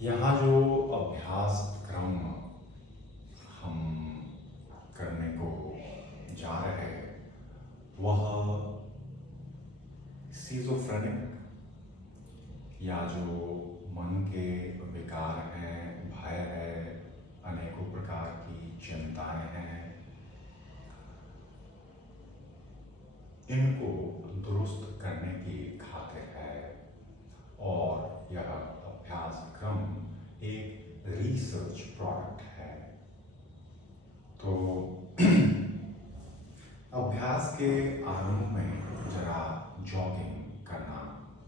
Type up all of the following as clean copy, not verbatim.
यहाँ जो अभ्यास क्रम हम करने को जा रहे हैं वह सिजोफ्रेनिक या जो मन के विकार हैं, भय है, अनेकों प्रकार की चिंताएं हैं, इनको दुरुस्त करने की खातिर है। और यह अभ्यास क्रम एक रिसर्च प्रोडक्ट है। तो अभ्यास के आरंभ में जरा जॉगिंग करना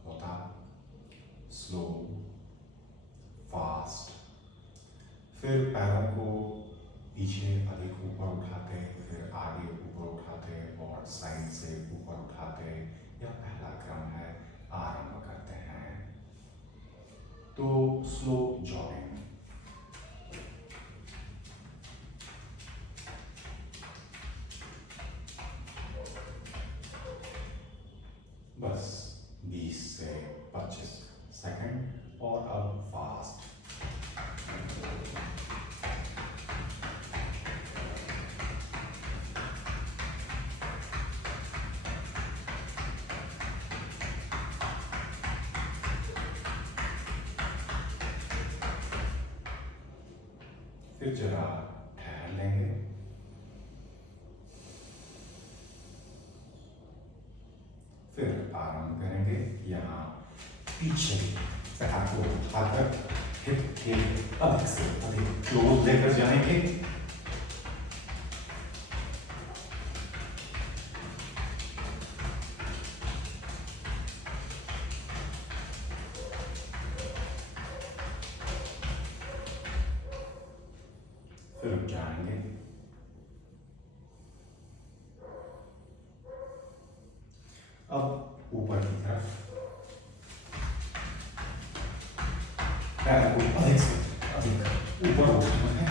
होता, स्लो, फास्ट, फिर पैरों को पीछे अधिक ऊपर उठाते, फिर आगे ऊपर उठाते और साइड से ऊपर उठाते। यह पहला क्रम है, आरंभ करते हैं। तो स्लो जॉगिंग। बस 20 से 25 सेकंड और अब फास्ट। फिर जरा ठहर लेंगे। फिर आराम करेंगे। यहाँ पीछे पैर को उठाकर हिप के अधिक से अधिक क्लोज लेकर जाएंगे। फिर रुक जाएंगे। अब ऊपर की तरफ पैर को अधिक से अधिक ऊपर उठाना है।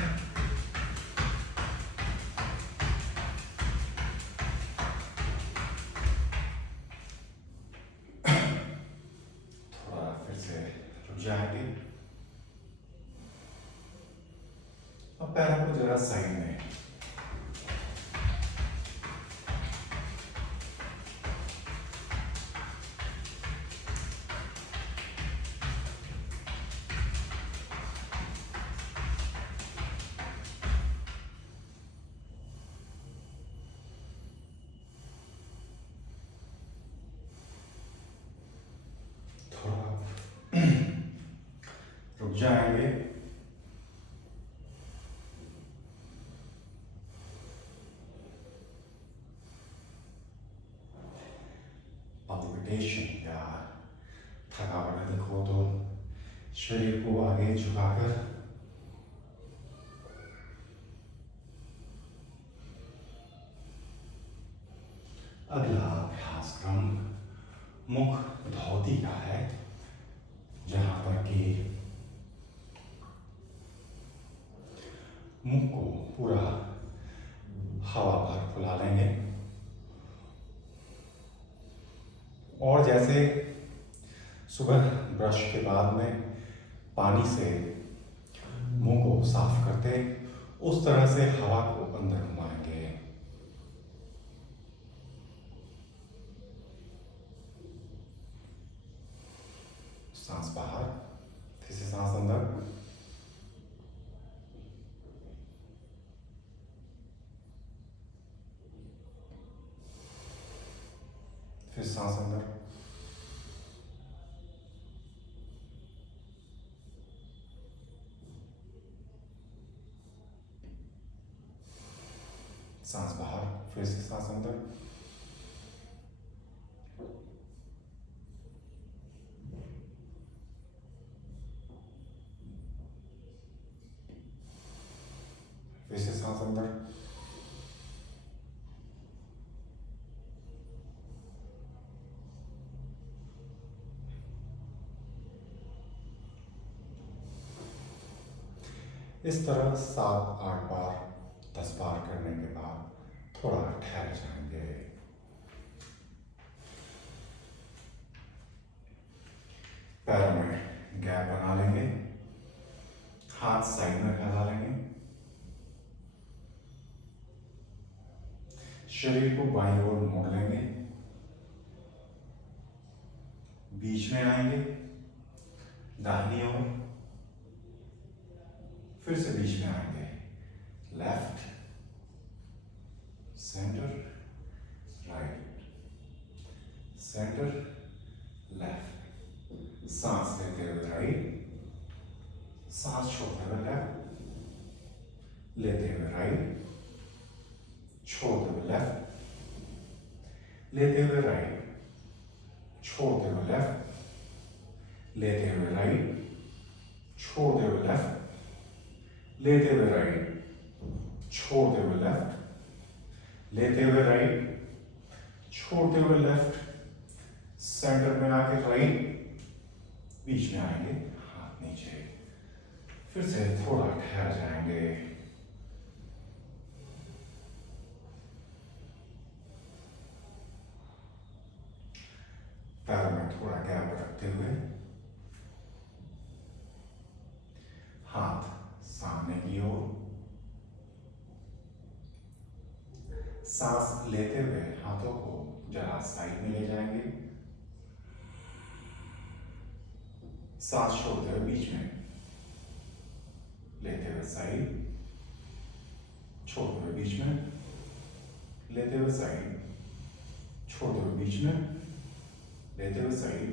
थोड़ा फिर से रुक जाएंगे। अब पैरों को जरा साइड में रुक जाएंगे। पल्पिटेशन या थकावट अधिक हो तो शरीर को आगे झुकाकर अगला अभ्यास क्रम मुख धोती का है, जहां पर कि मुंह को पूरा हवा भर फुला लेंगे और जैसे सुबह ब्रश के बाद में पानी से मुंह को साफ करते उस तरह से हवा को अंदर घुमाएंगे। सांस बाहर, फिर से सांस अंदर, फिर सांस अंदर, सांस बाहर, फिर से सांस अंदर, फिर से सांस अंदर, इस तरह 7-8 बार 10 बार करने के बाद थोड़ा ठहर जाएंगे। पैरों में गैप बना लेंगे हाथ साइड में फैला लेंगे, शरीर को बाईं ओर मोड़ लेंगे, बीच में आएंगे, दाहिनी ओर, फिर से बीच में आएंगे, left, centre, right, centre, left, सांस लेते हुए राइट, सांस छोड़ते हुए लेफ्ट, लेते हुए राइट, छोड़ते हुए लेफ्ट, लेते हुए राइट, छोड़ते हुए लेफ्ट, लेते हुए राइट, छोड़ते हुए लेफ्ट, लेते हुए राइट, छोड़ते हुए लेफ्ट, लेते हुए राइट, छोड़ते हुए लेफ्ट, सेंटर में आके राइट, बीच में आएंगे, हाथ नीचे, फिर से थोड़ा ठहर जाएंगे, पैरों में थोड़ा गैप रखते हुए हाथ सामने की ओर, सांस लेते हुए हाथों को जरा साइड में ले जाएंगे, सांस छोड़ते हुए बीच में, लेते हुए साइड, छोड़ते हुए बीच में, लेते हुए साइड, छोड़ते हुए बीच में, लेते हुए साइड,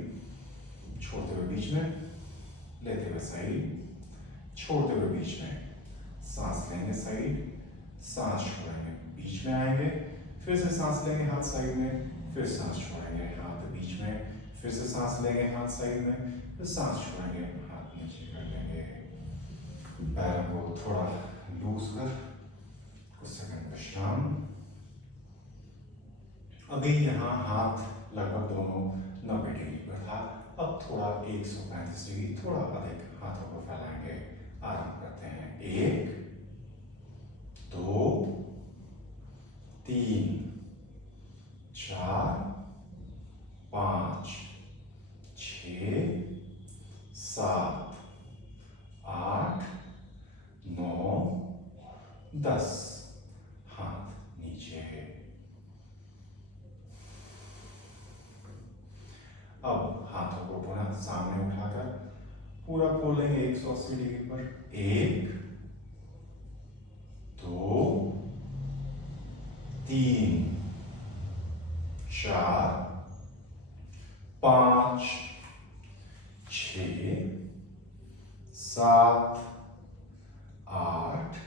छोड़ते हुए बीच में, लेते हुए साइड, छोड़ते हुए बीच में, सांस लेंगे साइड, सांस छोड़ेंगे, बीच में आएंगे, फिर से सांस लेंगे हाथ साइड में, फिर सांस छोड़ेंगे हाथ बीच में, फिर से सांस लेंगे हाथ साइड में, फिर सांस छोड़ेंगे हाथ नीचे कर लेंगे, पैरों को थोड़ा लूज कर कुछ सेकंड विश्राम। अभी यहाँ हाथ लगभग दोनों 90 डिग्री पर था, अब थोड़ा 135 डिग्री थोड़ा अधिक हाथों को फैलाएंगे, आराम करते हैं, 1 2 3 4 5 6 7 8 9 10, हाथ नीचे है। अब हाथों को पुनः सामने उठाकर पूरा खोलेंगे 180 डिग्री पर, 1 2 3 4 5 6 7 8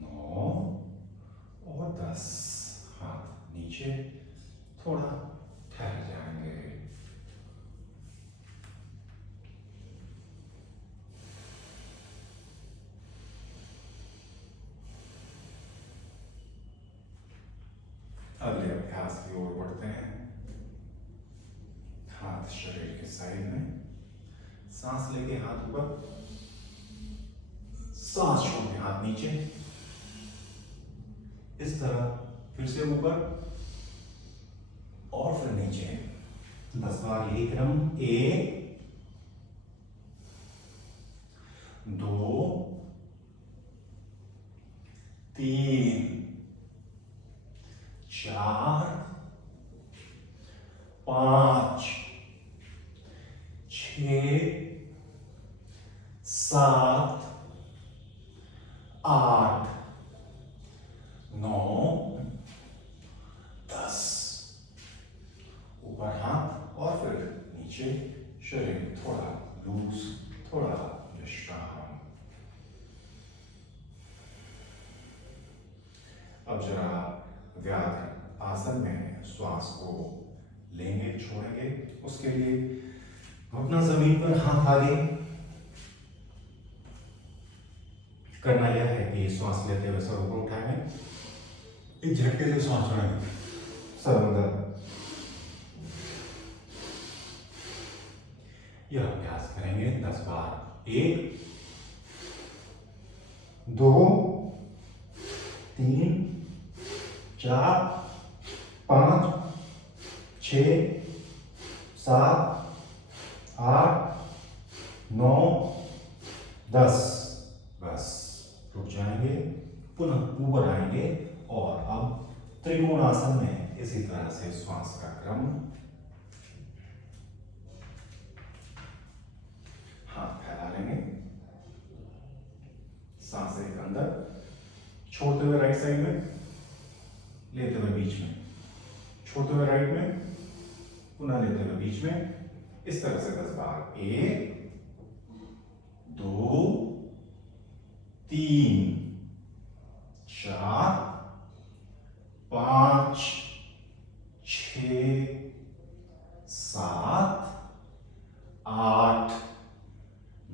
9 और 10, हाथ नीचे, थोड़ा ठहर जाएंगे। अगले अभ्यास की ओर बढ़ते हैं, हाथ शरीर के साइड में, सांस लेके हाथ ऊपर, सांस छोड़ के हाथ नीचे, इस तरह फिर से ऊपर और फिर नीचे, 10 बार यही क्रम, 1 2 3 4 5 6 7 8 9 10, ऊपर हाथ और फिर नीचे, शरीर थोड़ा लूज, थोड़ा विश्राम। अब जरा व्याघ्र आसन में श्वास को लेंगे, छोड़ेंगे, उसके लिए घुटना जमीन पर, हाथ आगे, करना यह है कि श्वास लेते हुए सर ऊपर उठाएंगे, एक झटके से श्वास छोड़ेंगे, सर अंदर। यह अभ्यास करेंगे 10 बार, 1 2 3 4 5 6 7 8 9 10, जाएंगे, पुनः ऊपर आएंगे और अब त्रिकोणासन में इसी तरह से श्वास का क्रम। हाथ फैला लेंगे, सांस एक अंदर छोड़ते हुए राइट साइड में, लेते हुए बीच में, छोड़ते हुए राइट में, पुनः लेते हुए बीच में, इस तरह से 10 बार। 1 2 3 4 5 6 7 8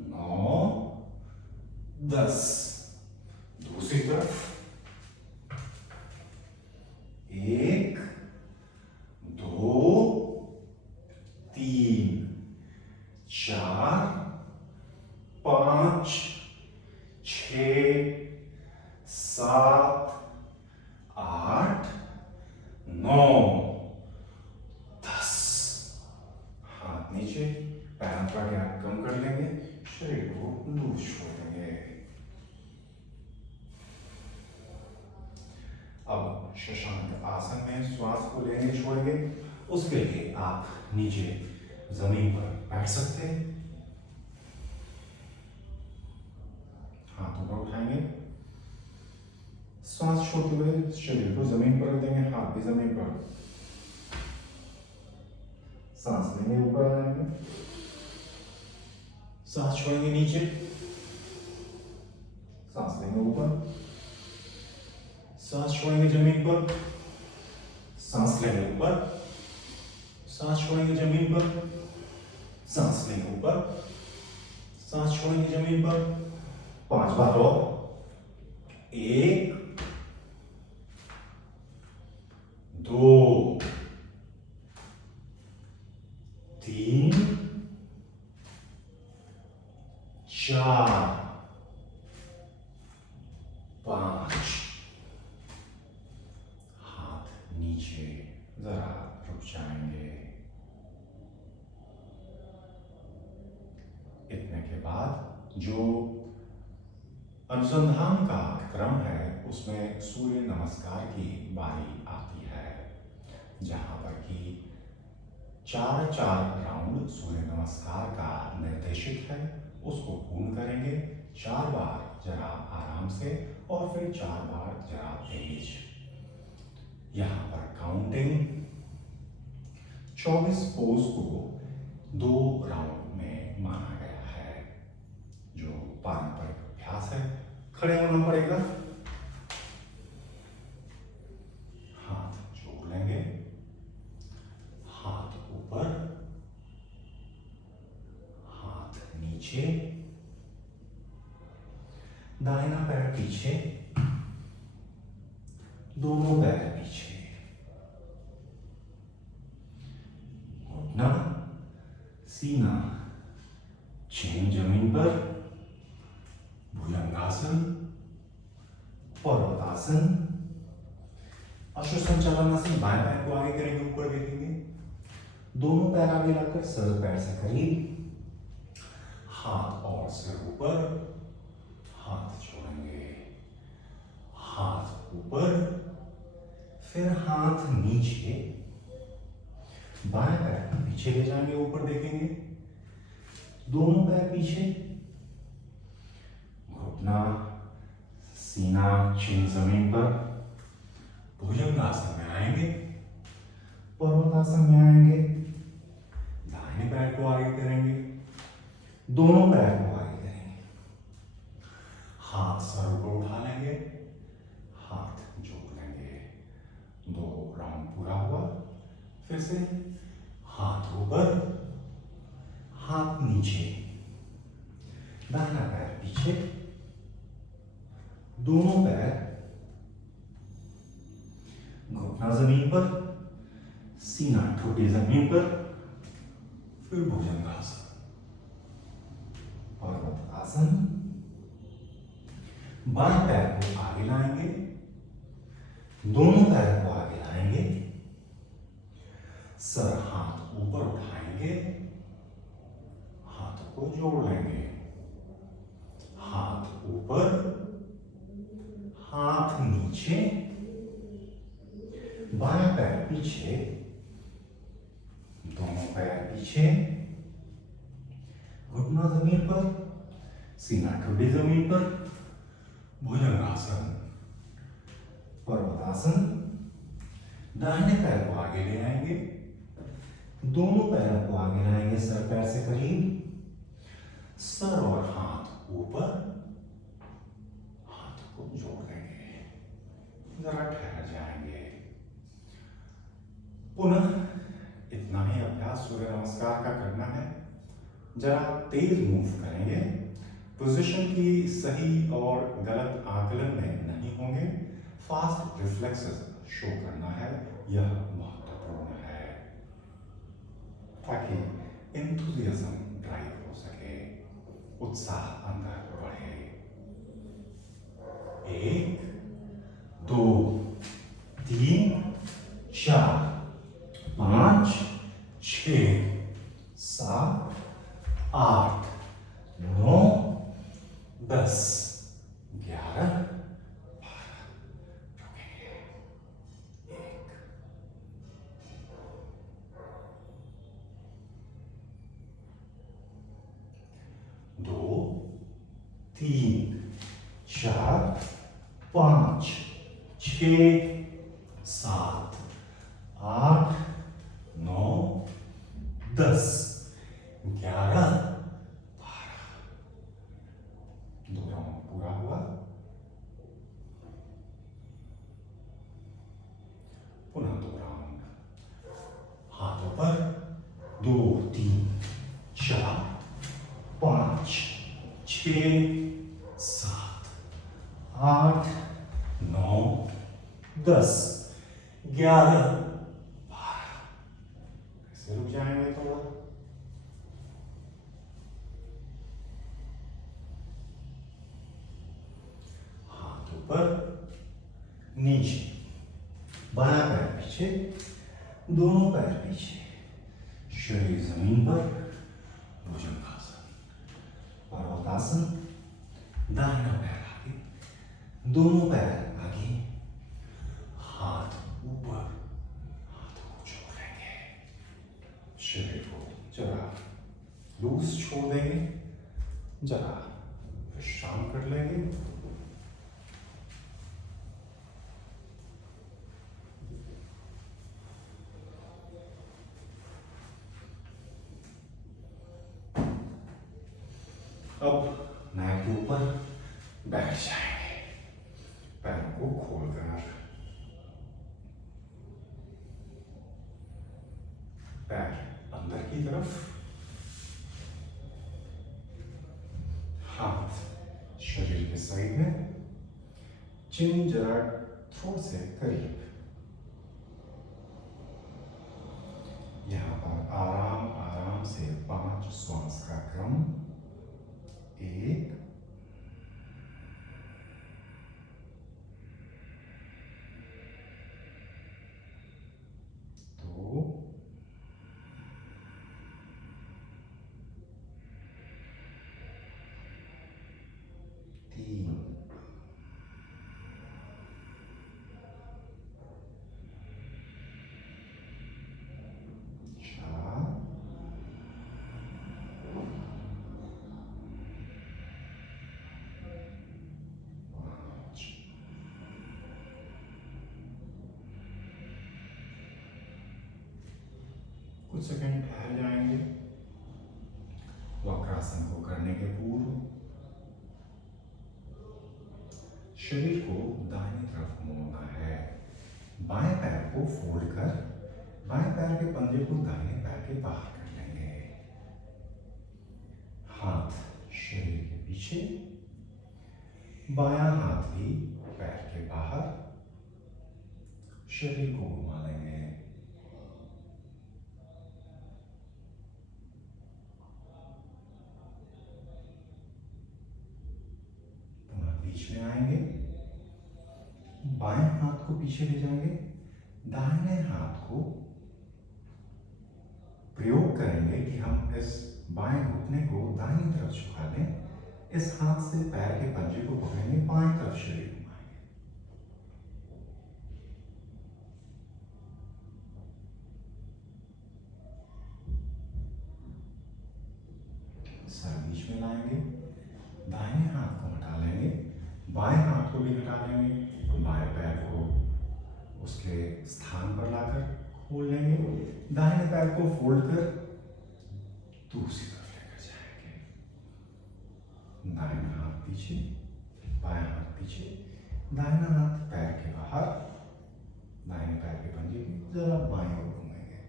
9 10। दूसरी तरफ 1 2 3 4 5 6 7 8 9 10। हाथ नीचे, पैर का गैप कम कर लेंगे, शरीर को लूज छोड़ देंगे। अब शशांक आसन में श्वास को लेंगे, छोड़ेंगे। उसके लिए आप नीचे जमीन पर बैठ सकते हैं, हाथ ऊपर उठाएंगे, श्वास छोड़ते हुए शरीर को जमीन पर रख देंगे, हाथ भी जमीन पर, सांस लेंगे, ऊपर आएंगे, सांस छोड़ेंगे नीचे, सांस लेंगे ऊपर, सांस छोड़ेंगे जमीन पर, सांस लेंगे ऊपर, सांस छोड़ेंगे जमीन पर, सांस लेंगे ऊपर, सांस छोड़ेंगे जमीन पर। 5 बार और। 1 2 3 4 5। हाथ नीचे, जरा रुक जाएंगे। इतने के बाद जो अनुसंधान का क्रम है उसमें सूर्य नमस्कार की बारी आती है, जहां पर कि 4 राउंड सूर्य नमस्कार का निर्देशित है, उसको पूर्ण करेंगे 4 बार जरा आराम से और फिर 4 बार जरा तेज। यहां पर काउंटिंग 24 पोज को 2 राउंड में माना गया है, जो पारंपरिक अभ्यास है। खड़े होना पड़ेगा, हाथ जोड़ लेंगे, हाथ ऊपर, हाथ नीचे, दाहिना पैर पीछे, दोनों पैर पीछे, घुटना, सीना, चेन जमीन पर, भुजंगासन, पर्वतासन, अश्व संचालनासन। बाएं पैर को आगे करेंगे, ऊपर देखेंगे, दोनों पैर आगे लाकर सर पैर से करीब, हाथ और सिर ऊपर, हाथ छोड़ेंगे, हाथ ऊपर, फिर हाथ नीचे, बाएं पैर पीछे ले जाएंगे, ऊपर देखेंगे, दोनों पैर पीछे, घुटना, सीना, चिन जमीन पर, भुजंगासन में आएंगे, पर्वतासन में आएंगे, दाहिने पैर को आगे करेंगे, दोनों पैर को आगे करेंगे, हाथ सर ऊपर उठा लेंगे, हाथ जोड़ लेंगे। 2 राउंड पूरा हुआ। फिर से हाथ ऊपर, हाथ नीचे, दाहिना पैर पीछे, दोनों पैर, घुटना जमीन पर, सीना ठोडी जमीन पर, फिर भुजंगासन, पर्वतासन। बाएं पैर को आगे लाएंगे, दोनों पैर को आगे लाएंगे, सर हाथ ऊपर उठाएंगे, हाथ को जोड़ लेंगे, हाथ ऊपर, हाथ नीचे, बायां पैर पीछे, दोनों पैर पीछे, घुटना जमीन पर, सीना ठुड्डी जमीन पर, भुजंगासन, पर्वतासन। दाहिने पैर को आगे ले आएंगे, दोनों पैरों को आगे लाएंगे सर पैर से करीब, सर और हाथ ऊपर, हाथ को जोड़ देंगे, जरा ठहर जाएंगे। पुनः इतना ही अभ्यास सूर्य नमस्कार का करना है। जरा तेज मूव करेंगे, पोजीशन की सही और गलत आकलन में नहीं होंगे, फास्ट रिफ्लेक्सेस शो करना है, यह महत्वपूर्ण है ताकि एंथुजियाज्म ड्राइव हो सके, उत्साह अंदर बढ़े। 1 2 3 4 5 6 7 8 9 10 11 12। रुकेंगे। 1 2 3 4 5 6 7 8 9 10 11 12। 2 राउंड पूरा हुआ। पुनः 2 राउंड, हाथों पर 2 3 4 5 6 7 8 9 10 11 12। ऐसे रुक जाएंगे थोड़ा। हाथ ऊपर नीचे, बायां पैर पीछे, दोनों पैर पीछे, शरीर जमीन पर, भुजंगासन, पर्वतासन। दाहिना पैर आगे, दोनों पैर आगे, हाथ ऊपर, हाथों को छोड़ेंगे, शरीर को जरा लूज छोड़ देंगे, जरा विश्राम कर लेंगे। अब नाक के ऊपर बैठ जाएंगे, पैरों को खोलकर, पैर अंदर की तरफ, हाथ शरीर के साइड में, चिन जरा थोड़े से करीब। यहां पर आराम आराम से 5 श्वास का क्रम। 1 2 3 4 5। कुछ सेकंड ठहर जाएंगे। वक्रासन को करने के पूर्व शरीर को दाहिनी तरफ मोड़ना है। बाएं पैर को फोल्ड कर बाएं पैर के पंजे को दाहिने पैर के बाहर कर लेंगे। हाथ शरीर के पीछे, बायां हाथ भी पैर के बाहर, शरीर को घुमा लेंगे। बीच में आएंगे, बाएं हाथ को पीछे ले जाएंगे, दाहिने हाथ को प्रयोग करेंगे कि हम इस बाएं घुटने को दाहिनी तरफ झुका लें। इस हाथ से पैर के पंजे को पकड़ेंगे, बाएं तरफ शरीर घुमाएंगे। में लाएंगे, दाहिने हाथ को हटा लेंगे, बाएं हाथ को भी हटा लेंगे, बाएं पैर को उसके स्थान पर लाकर खोल लेंगे, दाहिने पैर को फोल्ड कर दूसरी तरफ लेकर जाएंगे। दाहिना हाथ पीछे, बाएं हाथ पीछे, दाहिना हाथ पैर के बाहर, दाहिने पैर के पंजे की जरा बाएं ओर घूमेंगे।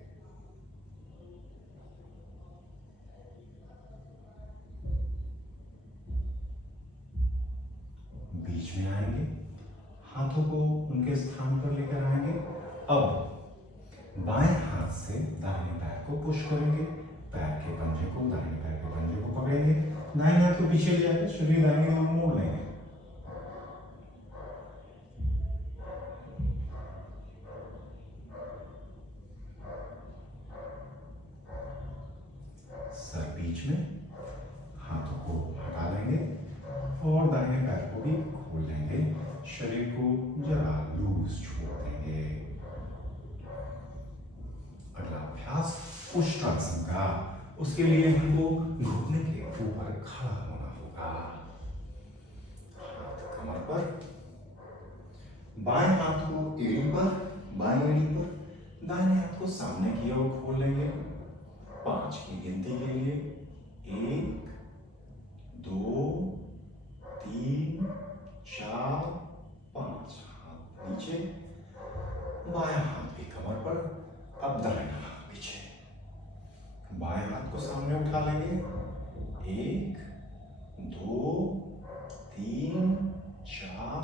बीच में आएंगे, हाथों को उनके स्थान पर लेकर आएंगे। अब बाएं हाथ से दाहिने पैर को पुश करेंगे, पैर के पंजे को, दाहिने पैर के पंजे को पकड़ेंगे, दाहिने हाथ को पीछे ले जाकर शरीर दाहिने ओर मोड़ लेंगे। सर बीच में, हाथों को हटा लेंगे और दाहिने पैर को भी खोल लेंगे, शरीर को जरा लूज छोड़ देंगे। अगला अभ्यास उष्ट्रासन का, उसके लिए हमको घुटने के ऊपर खड़ा होना होगा। हाथ कमर पर, बाएं हाथ को एड़ी पर, बाएं एड़ी पर, दाहिने हाथ को सामने की ओर खोल लेंगे। 5 की गिनती के लिए 1 2 3 4 5। हाथ नीचे, बायां हाथ भी कमर पर, अब दाहिना हाथ पीछे, बाएं हाथ को सामने उठा लेंगे। 1 2 3 4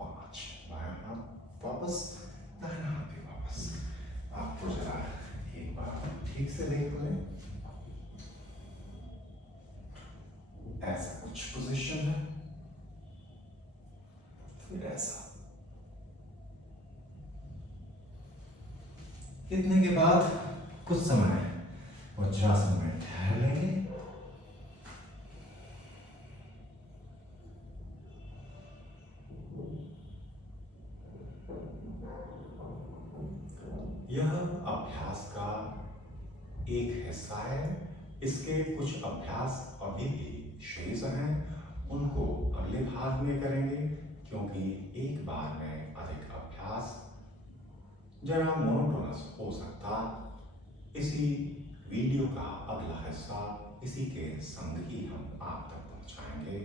5। बायां हाथ वापस, दाहिना हाथ भी वापस। आपको जरा एक बार ठीक से देख लें। ऐसा कुछ पोजीशन है, फिर ऐसा। इतने के बाद कुछ समय वज्रासन में ठहर लेंगे। यह अभ्यास का एक हिस्सा है। इसके कुछ अभ्यास अभी भी शेष हैं, उनको अगले भाग में करेंगे, क्योंकि एक बार में अधिक अभ्यास जरा मोनोटोनस हो सकता। इसी वीडियो का अगला हिस्सा इसी के संग ही हम आप तक पहुंचाएंगे।